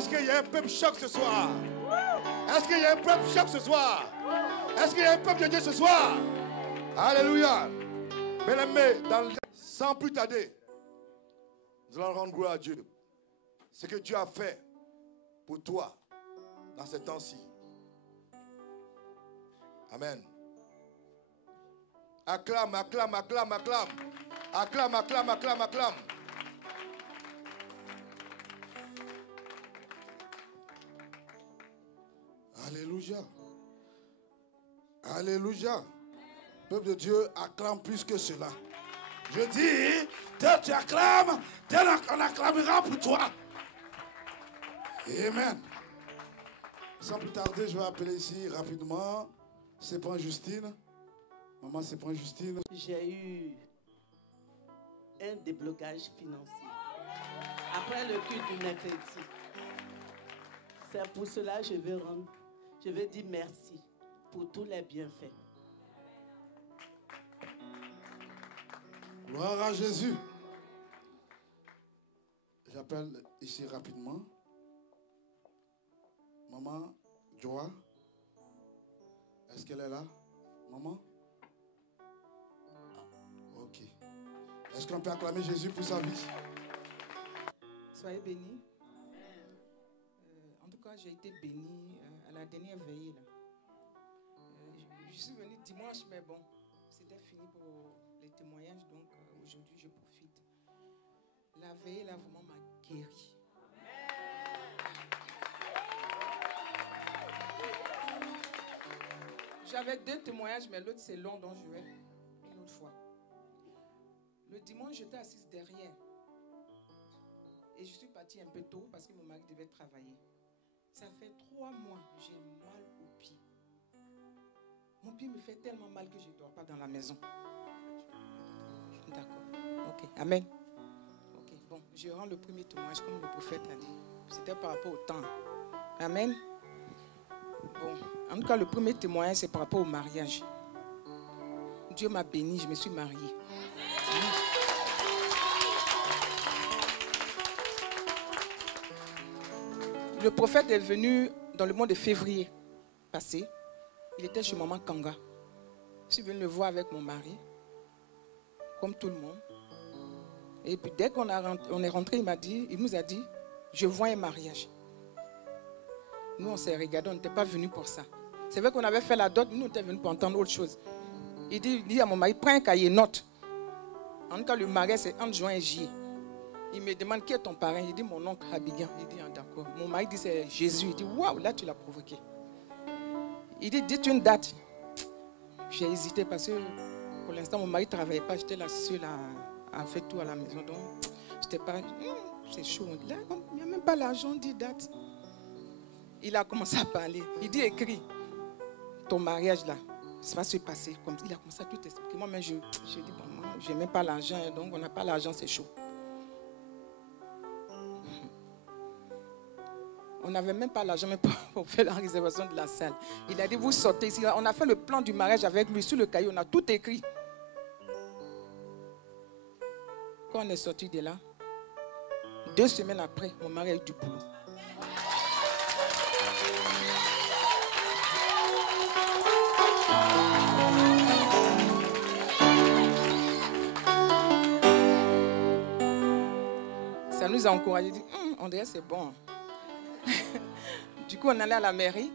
Est-ce qu'il y a un peuple choc ce soir? Est-ce qu'il y a un peuple choc ce soir? Est-ce qu'il y a un peuple de Dieu ce soir? Alléluia. Bien-aimés, sans plus tarder, nous allons rendre gloire à Dieu. Ce que Dieu a fait pour toi dans ces temps-ci. Amen. Acclame, acclame, acclame, acclame. Acclame, acclame, acclame, acclame. Alléluia. Alléluia. Peuple de Dieu, acclame plus que cela. Je dis, tel tu acclames, tel on acclamera pour toi. Amen. Sans plus tarder, je vais appeler ici rapidement. C'est pas Justine. Maman, c'est pas Justine. J'ai eu un déblocage financier après le culte du mercredi. C'est pour cela que je veux dire merci pour tous les bienfaits. Gloire à Jésus. J'appelle ici rapidement. Maman Joa. Est-ce qu'elle est là? Maman? Ok. Est-ce qu'on peut acclamer Jésus pour sa vie? Soyez bénis. En tout cas, j'ai été bénie à la dernière veillée. Là. Je suis venue dimanche, mais bon, c'était fini pour les témoignages, donc aujourd'hui, je profite. La veillée, là, vraiment m'a guéri. J'avais 2 témoignages, mais l'autre, c'est long, donc je vais une autre fois. Le dimanche, j'étais assise derrière. Et je suis partie un peu tôt parce que mon mari devait travailler. Ça fait 3 mois, j'ai mal au pied. Mon pied me fait tellement mal que je ne dors pas dans la maison. D'accord. Ok. Amen. Ok. Bon, je rends le premier témoignage comme le prophète a dit. C'était par rapport au temps. Amen. Bon, en tout cas, le premier témoignage, c'est par rapport au mariage. Dieu m'a béni, je me suis mariée. Le prophète est venu dans le mois de février passé. Il était chez maman Kanga. Je suis venu le voir avec mon mari, comme tout le monde. Et puis dès qu'on est rentré, il nous a dit, je vois un mariage. Nous, on s'est regardé, on n'était pas venus pour ça. C'est vrai qu'on avait fait la dot, nous, on était venus pour entendre autre chose. Il dit à mon mari, prends un cahier, note. En tout cas, le mariage, c'est entre juin et juillet. Il me demande qui est ton parrain. Il dit mon oncle Abigail. Il dit d'accord. Mon mari dit c'est Jésus. Il dit waouh, là tu l'as provoqué. Il dit dites une date. J'ai hésité parce que pour l'instant mon mari ne travaillait pas. J'étais la seule à faire tout à la maison. Donc j'étais pas. C'est chaud. Là, il n'y a même pas l'argent, dit date. Il a commencé à parler. Il dit écris ton mariage là. Ça va se passer comme ça. Il a commencé à tout expliquer. Moi-même je dis bon, moi, je n'ai même pas l'argent. Donc on n'a pas l'argent, c'est chaud. On n'avait même pas l'argent pour faire la réservation de la salle. Il a dit, vous sortez ici. On a fait le plan du mariage avec lui. Sur le cahier, on a tout écrit. Quand on est sorti de là, 2 semaines après, mon mari a eu du boulot. Ça nous a encouragés. Il dit, André, c'est bon. Du coup, on allait à la mairie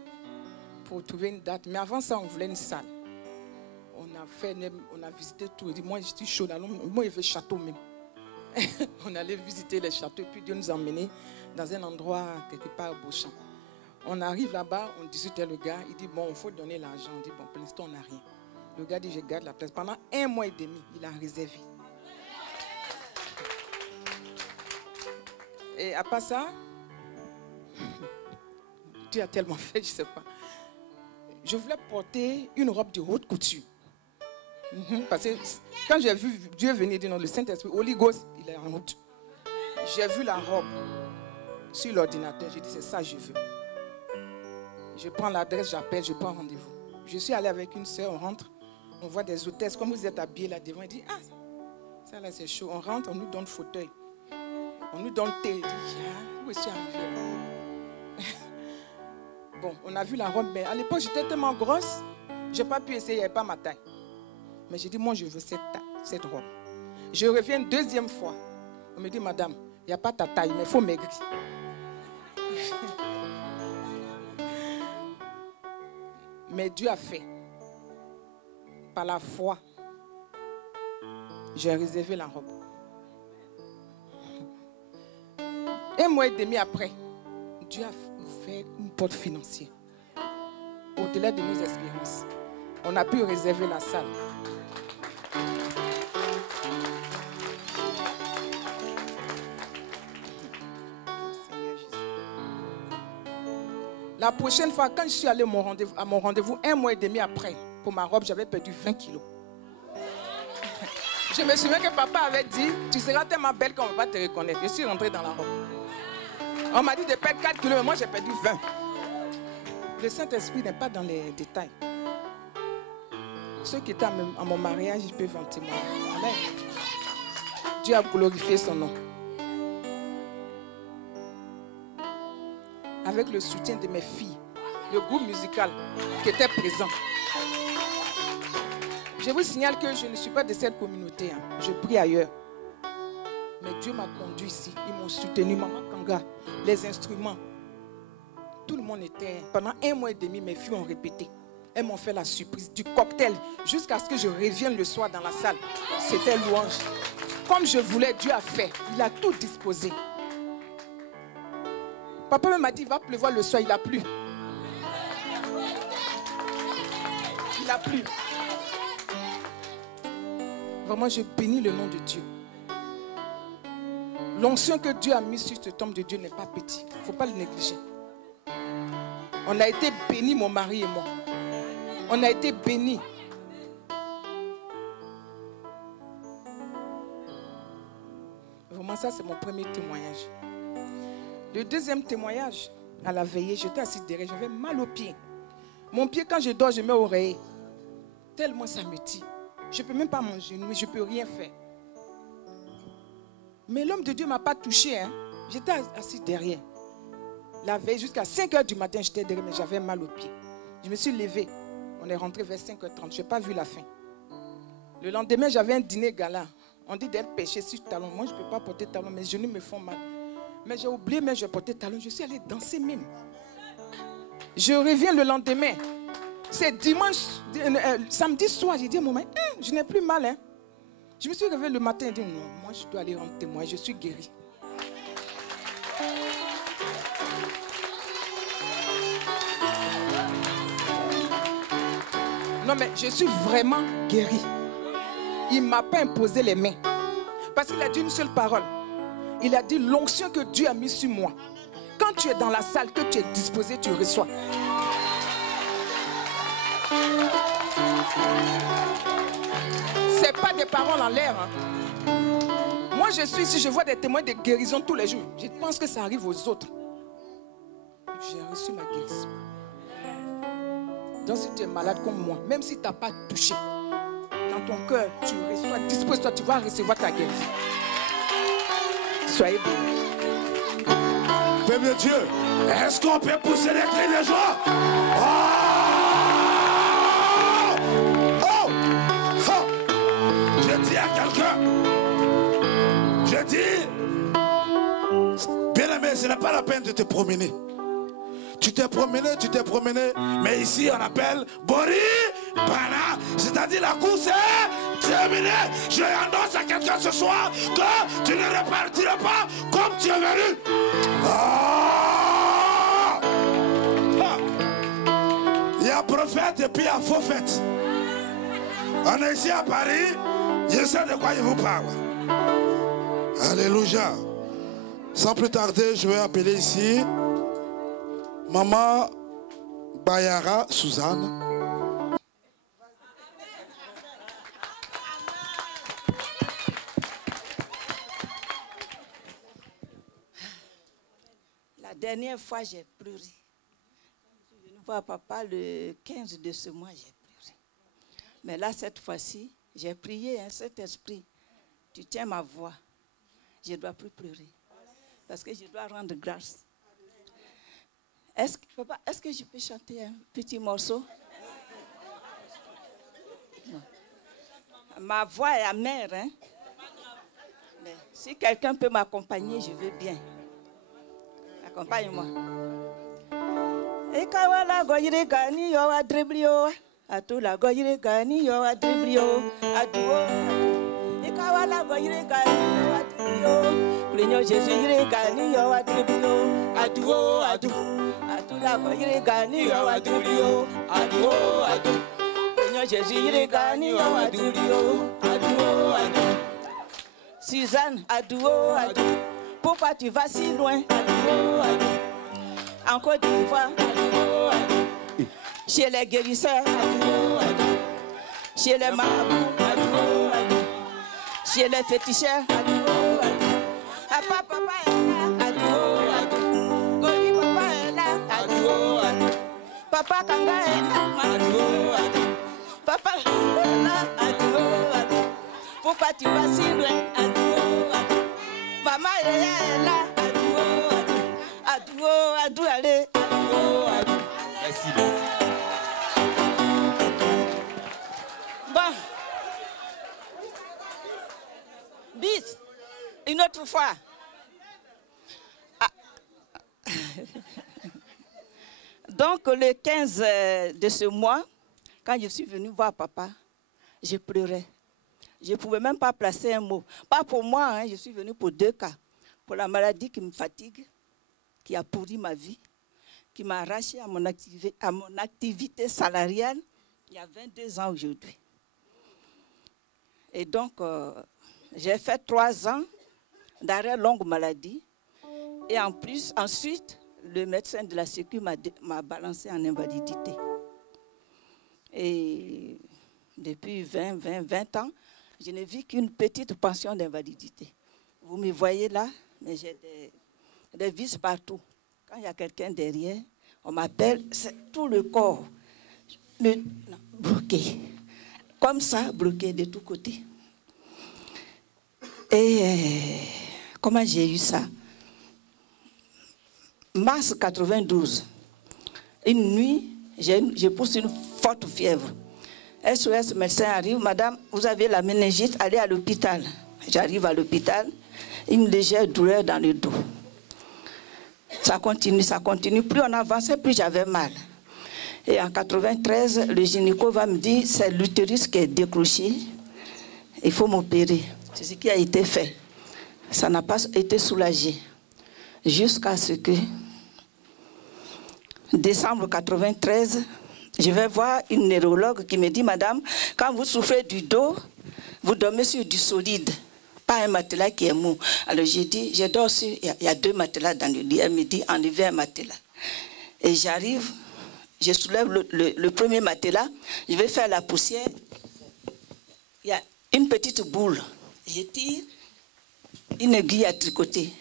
pour trouver une date. Mais avant ça, on voulait une salle. On a visité tout. Il dit, moi, je suis chaud. Moi, il veut château même. On allait visiter les châteaux. Et puis, Dieu nous a emmenés dans un endroit quelque part au Beauchamp. On arrive là-bas, on discute avec le gars. Il dit, bon, il faut donner l'argent. On dit, bon, pour l'instant, on n'a rien. Le gars dit, je garde la place. Pendant 1 mois et demi, il a réservé. Et à part ça, Dieu a tellement fait, je ne sais pas. Je voulais porter une robe de haute couture. Parce que quand j'ai vu Dieu venir dire non, le Saint-Esprit, Holy Ghost, il est en route. J'ai vu la robe sur l'ordinateur. J'ai dit, c'est ça que je veux. Je prends l'adresse, j'appelle, je prends rendez-vous. Je suis allé avec une soeur, on rentre, on voit des hôtesses, comme vous êtes habillés là devant. Il dit, ah, ça là c'est chaud. On rentre, on nous donne fauteuil. On nous donne thé. Il dit, ah, où est-ce que je suis arrivé? Bon, on a vu la robe, mais à l'époque, j'étais tellement grosse, je n'ai pas pu essayer, il n'y avait pas ma taille. Mais j'ai dit, moi, je veux cette robe. Je reviens une deuxième fois. On me dit, madame, il n'y a pas ta taille, mais il faut maigrir. Mais Dieu a fait. Par la foi, j'ai réservé la robe. 1 mois et demi après, Dieu a ouvert une porte financière. Au-delà de nos espérances, on a pu réserver la salle. Seigneur Jésus. La prochaine fois, quand je suis allée à mon rendez-vous, 1 mois et demi après, pour ma robe, j'avais perdu 20 kilos. Je me souviens que papa avait dit, tu seras tellement belle qu'on ne va pas te reconnaître. Je suis rentrée dans la robe. On m'a dit de perdre 4 kilos, mais moi j'ai perdu 20. Le Saint-Esprit n'est pas dans les détails. Ceux qui étaient à mon mariage, ils peuvent en témoigner. Amen. Dieu a glorifié son nom. Avec le soutien de mes filles, le groupe musical qui était présent. Je vous signale que je ne suis pas de cette communauté. Je prie ailleurs. Mais Dieu m'a conduit ici. Ils m'ont soutenu. Maman Kanga, les instruments. Tout le monde était... Pendant 1 mois et demi, mes filles ont répété. Elles m'ont fait la surprise du cocktail. Jusqu'à ce que je revienne le soir dans la salle. C'était louange. Comme je voulais, Dieu a fait. Il a tout disposé. Papa m'a dit, il va pleuvoir le soir. Il a plu. Il a plu. Vraiment, je bénis le nom de Dieu. L'onction que Dieu a mise sur ce homme de Dieu n'est pas petit. Il ne faut pas le négliger. On a été bénis, mon mari et moi. On a été bénis. Vraiment, ça, c'est mon premier témoignage. Le deuxième témoignage, à la veillée, j'étais assise derrière, j'avais mal au pied. Mon pied, quand je dors, je mets oreiller. Tellement ça me tire. Je ne peux même pas m'agenouiller, je ne peux rien faire. Mais l'homme de Dieu ne m'a pas touché. J'étais assis derrière. La veille, jusqu'à 5 h du matin, j'étais derrière, mais j'avais mal au pied. Je me suis levée. On est rentré vers 5 h 30. Je n'ai pas vu la fin. Le lendemain, j'avais un dîner gala. On dit d'être pêché sur talon. Moi, je ne peux pas porter talon. Mes genoux me font mal. Mais j'ai oublié, mais je portais talon. Je suis allée danser même. Je reviens le lendemain. C'est dimanche, samedi soir. J'ai dit à mon mari, je n'ai plus mal. Je me suis réveillée le matin et dit, non, moi je dois aller rendre témoin. Je suis guérie. Non, mais je suis vraiment guérie. Il ne m'a pas imposé les mains. Parce qu'il a dit une seule parole. Il a dit l'onction que Dieu a mise sur moi. Quand tu es dans la salle, que tu es disposé, tu reçois. Ce n'est pas des paroles en l'air. Moi, je suis ici, je vois des témoins de guérison tous les jours. Je pense que ça arrive aux autres. J'ai reçu ma guérison. Donc si tu es malade comme moi, même si tu n'as pas touché, dans ton cœur, tu reçois, dispose-toi, tu vas recevoir ta guérison. Soyez bénis. Peuple de Dieu, est-ce qu'on peut pousser les cris de joie? Je dis à quelqu'un, bien aimé, ce n'est pas la peine de te promener. Tu t'es promené, mais ici on appelle Bori Bana, c'est-à-dire la course est terminée. Je annonce à quelqu'un ce soir que tu ne repartiras pas comme tu es venu. Il y a prophète et puis il y a faux fait. On est ici à Paris, je sais de quoi je vous parle. Alléluia. Sans plus tarder, je vais appeler ici Maman Bayara Suzanne. La dernière fois, j'ai pleuré. Je ne vois papa le 15 de ce mois, j'ai pleuré. Mais là, cette fois-ci, j'ai prié, cet esprit, tu tiens ma voix. Je ne dois plus pleurer. Parce que je dois rendre grâce. Papa, est-ce que je peux chanter un petit morceau? Non. Ma voix est amère, hein? Mais si quelqu'un peut m'accompagner, je veux bien. Accompagne-moi. Ekawala goyire gani yo adriblio. Atula goyire gani yo adriblio. Aduo. Ekawala goyire gani yo adriblio. Prenons Jésus yire gani yo adriblio. Aduo adu. Atula goyire gani yo adriblio. Aduo adu. Prenons Jésus yire gani yo adriblio. Aduo adu. Suzanne, aduo adu. Pourquoi tu vas si loin? Aduo adu. En Côte d'Ivoire, chez les guérisseurs, chez les marabouts, chez les féticheurs, papa est là, Goli papa est là, papa Kanga est là, papa est là, pourquoi tu vas si loin? Maman est là, Adou, allez. Merci. Bon. Bis, une autre fois. Ah. Donc, le 15 de ce mois, quand je suis venue voir papa, je pleurais. Je ne pouvais même pas placer un mot. Pas pour moi, hein, je suis venue pour 2 cas. Pour la maladie qui me fatigue, qui a pourri ma vie, qui m'a arraché à mon activité salariale il y a 22 ans aujourd'hui. Et donc, j'ai fait 3 ans d'arrêt longue maladie. Et en plus, ensuite, le médecin de la Sécu m'a balancé en invalidité. Et depuis 20 ans, je n'ai vu qu'une petite pension d'invalidité. Vous me voyez là, mais j'ai des vis partout. Quand il y a quelqu'un derrière, on m'appelle, c'est tout le corps bloqué. Comme ça, bloqué de tous côtés. Et comment j'ai eu ça? Mars 92, une nuit, j'ai poussé une forte fièvre. SOS médecin arrive, madame, vous avez la méningite, allez à l'hôpital. J'arrive à l'hôpital, une légère douleur dans le dos. Ça continue. Plus on avançait, plus j'avais mal. Et en 93, le gynéco va me dire, c'est l'utérus qui est décroché, il faut m'opérer. C'est ce qui a été fait. Ça n'a pas été soulagé. Jusqu'à ce que, décembre 93, je vais voir une neurologue qui me dit, madame, quand vous souffrez du dos, vous dormez sur du solide, pas un matelas qui est mou. Alors j'ai dit, je dors sur, il y a 2 matelas dans le lit. Elle me dit, enlevez un matelas. Et j'arrive, je soulève le premier matelas, je vais faire la poussière. Il y a une petite boule. Je tire, une aiguille à tricoter.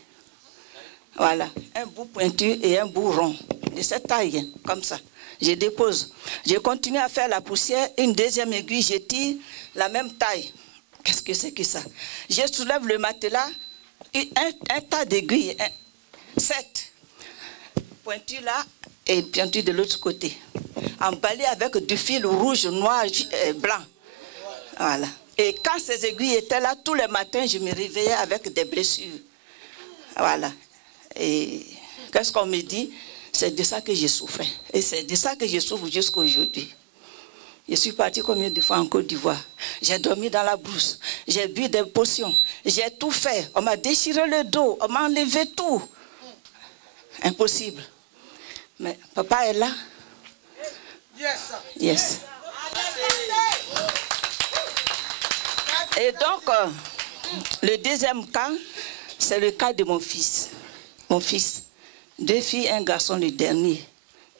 Voilà, un bout pointu et un bout rond, de cette taille, comme ça. Je dépose. Je continue à faire la poussière, une deuxième aiguille, je tire, la même taille. Qu'est-ce que c'est que ça? Je soulève le matelas, un tas d'aiguilles, 7. Pointu là et pointu de l'autre côté. Emballé avec du fil rouge, noir, blanc. Voilà. Et quand ces aiguilles étaient là, tous les matins, je me réveillais avec des blessures. Voilà. Et qu'est-ce qu'on me dit? C'est de ça que je souffrais. Et c'est de ça que je souffre jusqu'à aujourd'hui. Je suis partie combien de fois en Côte d'Ivoire? J'ai dormi dans la brousse. J'ai bu des potions. J'ai tout fait. On m'a déchiré le dos. On m'a enlevé tout. Impossible. Mais papa est là. Yes. Et donc, le deuxième cas, c'est le cas de mon fils. Mon fils. 2 filles, un garçon, le dernier.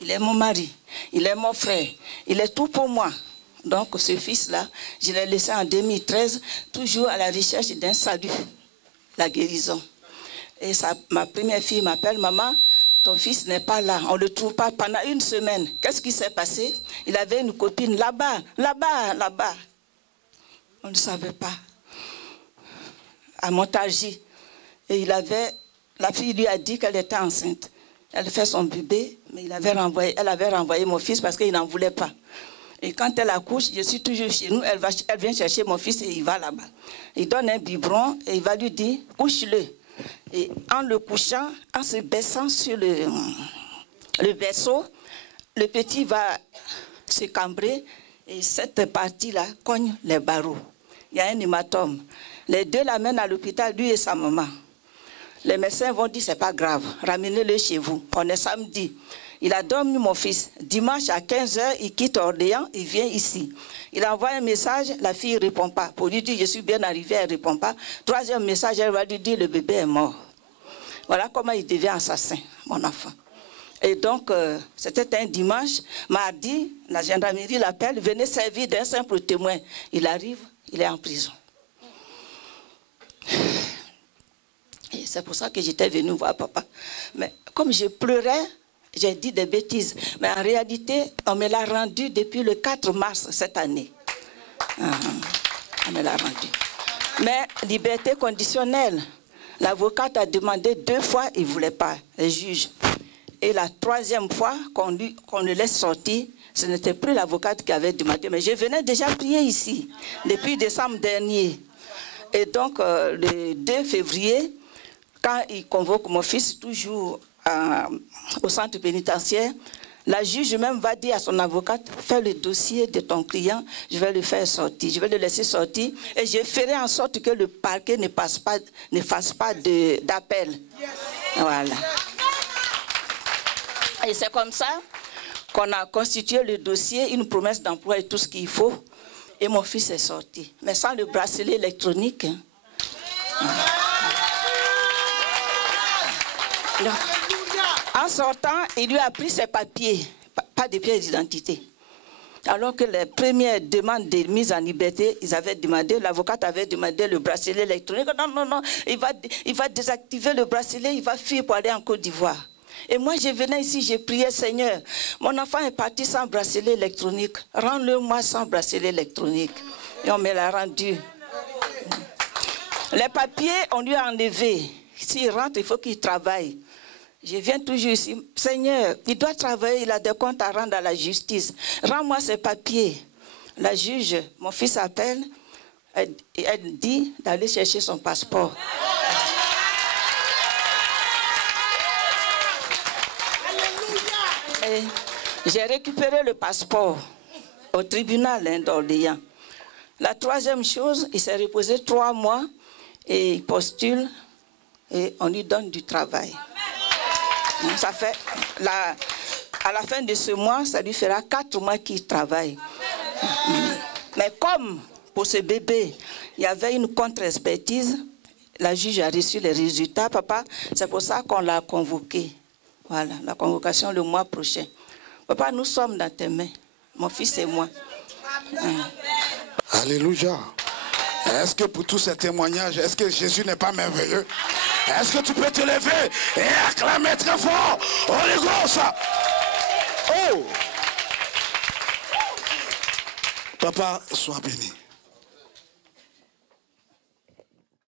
Il est mon mari, il est mon frère, il est tout pour moi. Donc ce fils-là, je l'ai laissé en 2013, toujours à la recherche d'un salut, la guérison. Et ma première fille m'appelle, maman, ton fils n'est pas là, on ne le trouve pas pendant 1 semaine. Qu'est-ce qui s'est passé? Il avait une copine là-bas. On ne savait pas. À Montargis. Et la fille lui a dit qu'elle était enceinte. Elle fait son bébé, mais elle avait renvoyé mon fils parce qu'il n'en voulait pas. Et quand elle accouche, je suis toujours chez nous, elle vient chercher mon fils et il va là-bas. Il donne un biberon et il va lui dire, couche-le. Et en le couchant, en se baissant sur le berceau, le petit va se cambrer et cette partie-là cogne les barreaux. Il y a un hématome. Les deux l'amènent à l'hôpital, lui et sa maman. Les médecins vont dire, c'est pas grave, ramenez-le chez vous. On est samedi. Il a dormi mon fils. Dimanche à 15h, il quitte Orléans, il vient ici. Il envoie un message, la fille ne répond pas. Pour lui dire, je suis bien arrivée, elle ne répond pas. Troisième message, elle va lui dire, le bébé est mort. Voilà comment il devient assassin, mon enfant. Et donc, c'était un dimanche. Mardi, la gendarmerie l'appelle, venez servir d'un simple témoin. Il arrive, il est en prison. Et c'est pour ça que j'étais venue voir papa. Mais comme je pleurais, j'ai dit des bêtises. Mais en réalité, on me l'a rendu depuis le 4 mars cette année. On me l'a rendu. Mais liberté conditionnelle. L'avocate a demandé 2 fois, il ne voulait pas, le juge. Et la 3e fois qu'on le laisse sortir, ce n'était plus l'avocate qui avait demandé. Mais je venais déjà prier ici, depuis décembre dernier. Et donc, le 2 février, quand il convoque mon fils, toujours au centre pénitentiaire, la juge même va dire à son avocate, fais le dossier de ton client, je vais le faire sortir, je vais le laisser sortir et je ferai en sorte que le parquet ne fasse pas d'appel. Yes. Voilà. Et c'est comme ça qu'on a constitué le dossier, une promesse d'emploi et tout ce qu'il faut. Et mon fils est sorti. Mais sans le bracelet électronique. En sortant, il lui a pris ses papiers, pas de pièces d'identité. Alors que les premières demandes de mise en liberté, ils avaient demandé, l'avocate avait demandé le bracelet électronique. Non, il va désactiver le bracelet, il va fuir pour aller en Côte d'Ivoire. Et moi, je venais ici, j'ai prié, Seigneur, mon enfant est parti sans bracelet électronique. Rends-le-moi sans bracelet électronique. Et on me l'a rendu. Les papiers, on lui a enlevé. S'il rentre, il faut qu'il travaille. Je viens toujours ici. Seigneur, il doit travailler, il a des comptes à rendre à la justice. Rends-moi ses papiers. La juge, mon fils appelle, elle dit d'aller chercher son passeport. J'ai récupéré le passeport au tribunal d'Orléans. La 3e chose, il s'est reposé 3 mois et il postule et on lui donne du travail. Ça fait, à la fin de ce mois, ça lui fera 4 mois qu'il travaille. Mais comme pour ce bébé, il y avait une contre-expertise, la juge a reçu les résultats, papa, c'est pour ça qu'on l'a convoqué. Voilà, la convocation le mois prochain. Papa, nous sommes dans tes mains, mon fils et moi. Alléluia. Est-ce que pour tous ces témoignages, est-ce que Jésus n'est pas merveilleux? Est-ce que tu peux te lever et acclamer très fort Holy Ghost? Oh! Papa, sois béni.